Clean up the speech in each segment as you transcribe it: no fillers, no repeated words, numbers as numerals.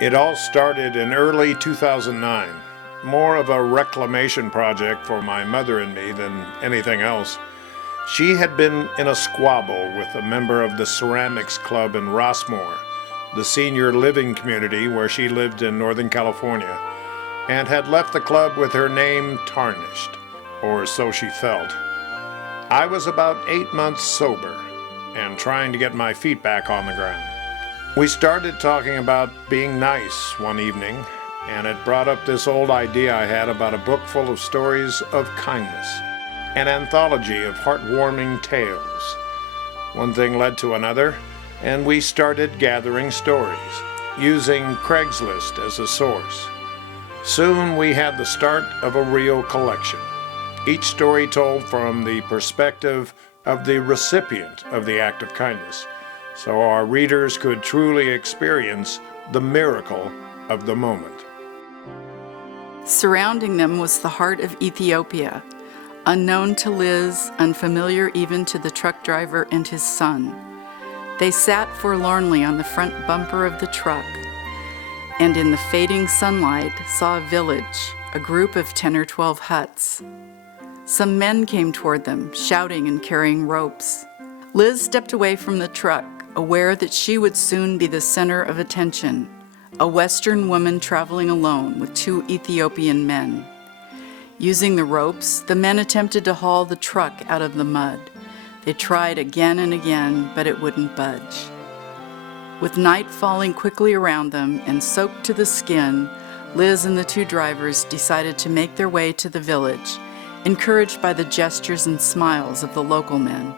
It all started in early 2009, more of a reclamation project for my mother and me than anything else. She had been in a squabble with a member of the Ceramics Club in Rossmore, the senior living community where she lived in Northern California, and had left the club with her name tarnished, or so she felt. I was about 8 months sober and trying to get my feet back on the ground. We started talking about being nice one evening, and it brought up this old idea I had about a book full of stories of kindness, an anthology of heartwarming tales. One thing led to another, and we started gathering stories, using Craigslist as a source. Soon we had the start of a real collection, each story told from the perspective of the recipient of the act of kindness, so our readers could truly experience the miracle of the moment. Surrounding them was the heart of Ethiopia, unknown to Liz, unfamiliar even to the truck driver and his son. They sat forlornly on the front bumper of the truck, and in the fading sunlight saw a village, a group of 10 or 12 huts. Some men came toward them, shouting and carrying ropes. Liz stepped away from the truck, aware that she would soon be the center of attention, a Western woman traveling alone with 2 Ethiopian men. Using the ropes, the men attempted to haul the truck out of the mud. They tried again and again, but it wouldn't budge. With night falling quickly around them and soaked to the skin, Liz and the 2 drivers decided to make their way to the village, encouraged by the gestures and smiles of the local men.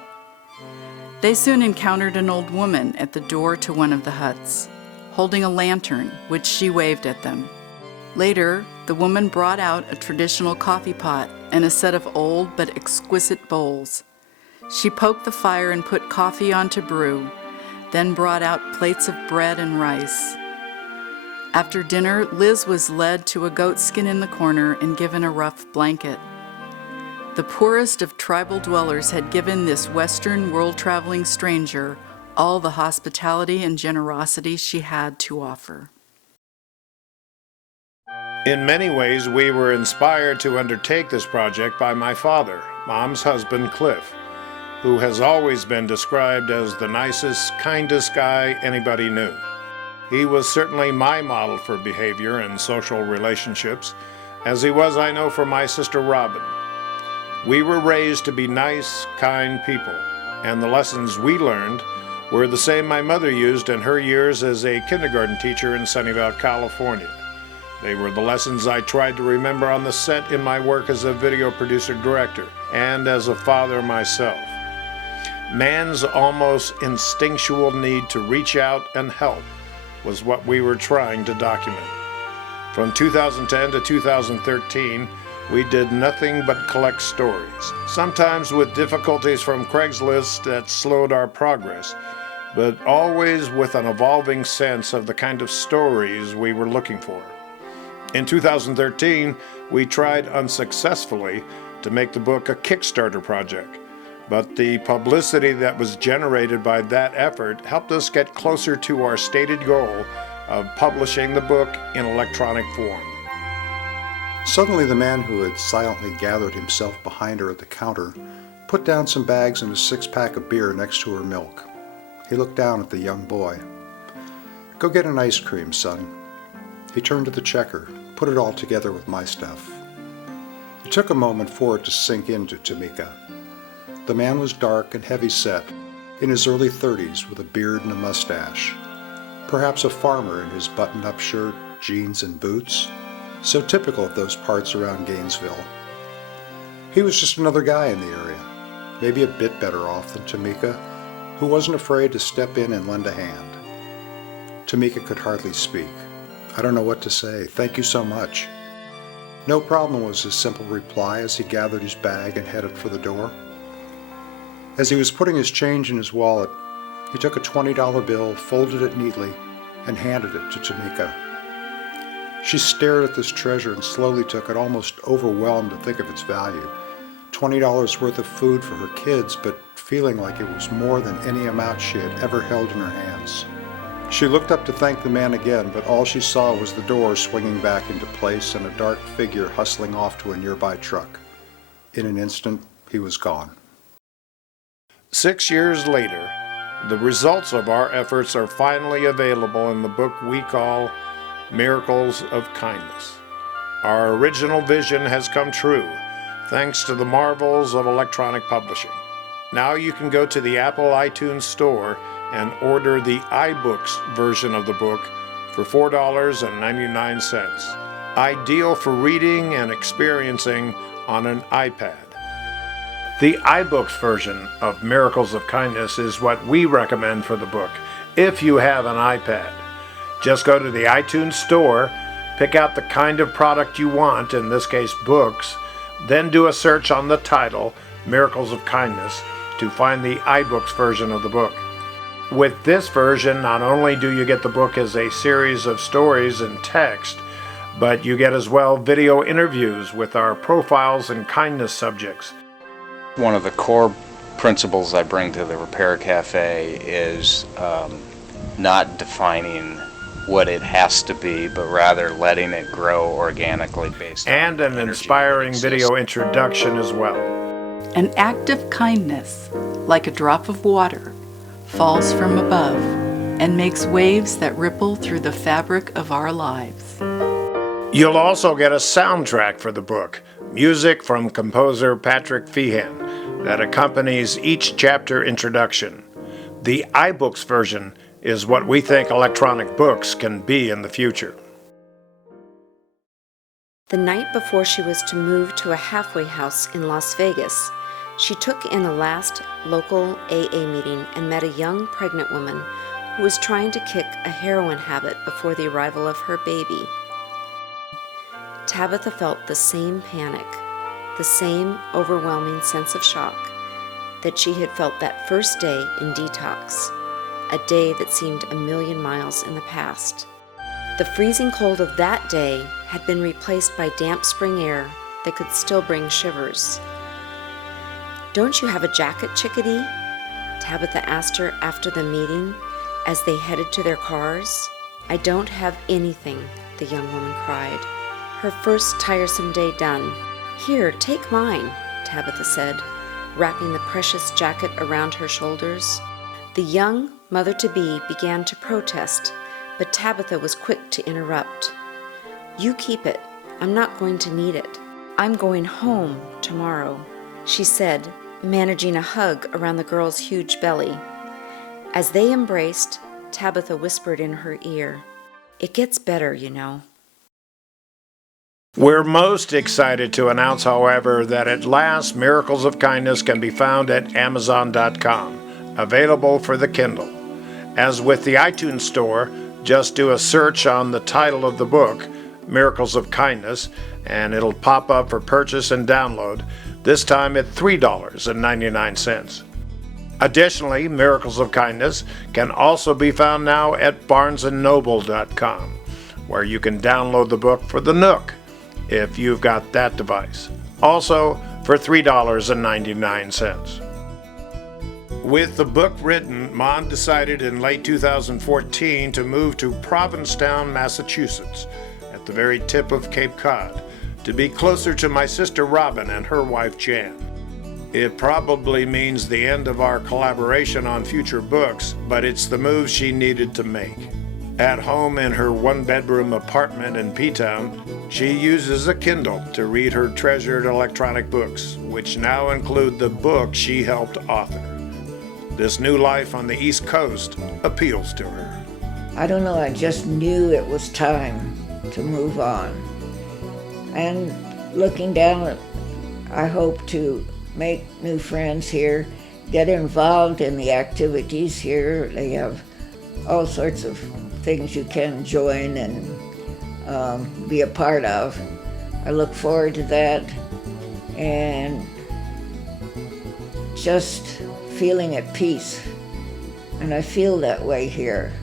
They soon encountered an old woman at the door to one of the huts, holding a lantern, which she waved at them. Later, the woman brought out a traditional coffee pot and a set of old but exquisite bowls. She poked the fire and put coffee on to brew, then brought out plates of bread and rice. After dinner, Liz was led to a goatskin in the corner and given a rough blanket. The poorest of tribal dwellers had given this Western world-traveling stranger all the hospitality and generosity she had to offer. In many ways, we were inspired to undertake this project by my father, Mom's husband, Cliff, who has always been described as the nicest, kindest guy anybody knew. He was certainly my model for behavior and social relationships, as he was, I know, for my sister Robin. We were raised to be nice, kind people, and the lessons we learned were the same my mother used in her years as a kindergarten teacher in Sunnyvale, California. They were the lessons I tried to remember on the set in my work as a video producer-director and as a father myself. Man's almost instinctual need to reach out and help was what we were trying to document. From 2010 to 2013, we did nothing but collect stories, sometimes with difficulties from Craigslist that slowed our progress, but always with an evolving sense of the kind of stories we were looking for. In 2013, we tried unsuccessfully to make the book a Kickstarter project, but the publicity that was generated by that effort helped us get closer to our stated goal of publishing the book in electronic form. Suddenly the man who had silently gathered himself behind her at the counter put down some bags and a 6-pack of beer next to her milk. He looked down at the young boy. "Go get an ice cream, son." He turned to the checker, put it all together with my stuff. It took a moment for it to sink into Tamika. The man was dark and heavy-set, in his early 30s with a beard and a mustache. Perhaps a farmer in his buttoned-up shirt, jeans, and boots, so typical of those parts around Gainesville. He was just another guy in the area, maybe a bit better off than Tamika, who wasn't afraid to step in and lend a hand. Tamika could hardly speak. "I don't know what to say. Thank you so much." "No problem," was his simple reply as he gathered his bag and headed for the door. As he was putting his change in his wallet, he took a $20 bill, folded it neatly, and handed it to Tamika. She stared at this treasure and slowly took it, almost overwhelmed to think of its value. $20 worth of food for her kids, but feeling like it was more than any amount she had ever held in her hands. She looked up to thank the man again, but all she saw was the door swinging back into place and a dark figure hustling off to a nearby truck. In an instant, he was gone. 6 years later, the results of our efforts are finally available in the book we call Miracles of Kindness. Our original vision has come true, thanks to the marvels of electronic publishing. Now you can go to the Apple iTunes Store and order the iBooks version of the book for $4.99, ideal for reading and experiencing on an iPad. The iBooks version of Miracles of Kindness is what we recommend for the book if you have an iPad. Just go to the iTunes Store, pick out the kind of product you want, in this case books, then do a search on the title, Miracles of Kindness, to find the iBooks version of the book. With this version, not only do you get the book as a series of stories in text, but you get as well video interviews with our profiles and kindness subjects. One of the core principles I bring to the Repair Cafe is not defining what it has to be, but rather letting it grow organically based on and an inspiring video introduction as well. An act of kindness, like a drop of water, falls from above and makes waves that ripple through the fabric of our lives. You'll also get a soundtrack for the book, music from composer Patrick Feehan, that accompanies each chapter introduction. The iBooks version is what we think electronic books can be in the future. The night before she was to move to a halfway house in Las Vegas, she took in a last local AA meeting and met a young pregnant woman who was trying to kick a heroin habit before the arrival of her baby. Tabitha felt the same panic, the same overwhelming sense of shock that she had felt that first day in detox, a day that seemed a million miles in the past. The freezing cold of that day had been replaced by damp spring air that could still bring shivers. "Don't you have a jacket, Chickadee?" Tabitha asked her after the meeting as they headed to their cars. "I don't have anything," the young woman cried, her first tiresome day done. "Here, take mine," Tabitha said, wrapping the precious jacket around her shoulders. The young mother-to-be began to protest, but Tabitha was quick to interrupt. "You keep it. I'm not going to need it. I'm going home tomorrow," she said, managing a hug around the girl's huge belly. As they embraced, Tabitha whispered in her ear, "It gets better, you know." We're most excited to announce, however, that at last Miracles of Kindness can be found at Amazon.com, available for the Kindle. As with the iTunes Store, just do a search on the title of the book, Miracles of Kindness, and it'll pop up for purchase and download, this time at $3.99. Additionally, Miracles of Kindness can also be found now at BarnesandNoble.com, where you can download the book for the Nook, if you've got that device, also for $3.99. With the book written, Mom decided in late 2014 to move to Provincetown, Massachusetts, at the very tip of Cape Cod, to be closer to my sister Robin and her wife Jan. It probably means the end of our collaboration on future books, but it's the move she needed to make. At home in her one-bedroom apartment in P-Town, she uses a Kindle to read her treasured electronic books, which now include the book she helped author. This new life on the East Coast appeals to her. I don't know, I just knew it was time to move on. And looking down, I hope to make new friends here, get involved in the activities here. They have all sorts of things you can join and be a part of. I look forward to that and just feeling at peace. And I feel that way here.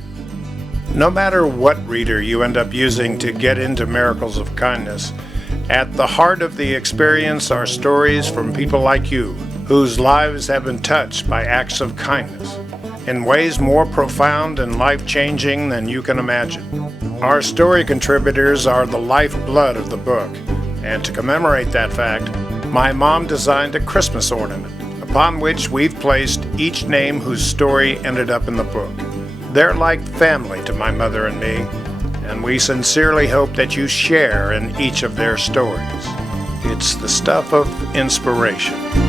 No matter what reader you end up using to get into Miracles of Kindness, at the heart of the experience are stories from people like you, whose lives have been touched by acts of kindness. in ways more profound and life-changing than you can imagine. Our story contributors are the lifeblood of the book, and to commemorate that fact, my mom designed a Christmas ornament, upon which we've placed each name whose story ended up in the book. They're like family to my mother and me, and we sincerely hope that you share in each of their stories. It's the stuff of inspiration.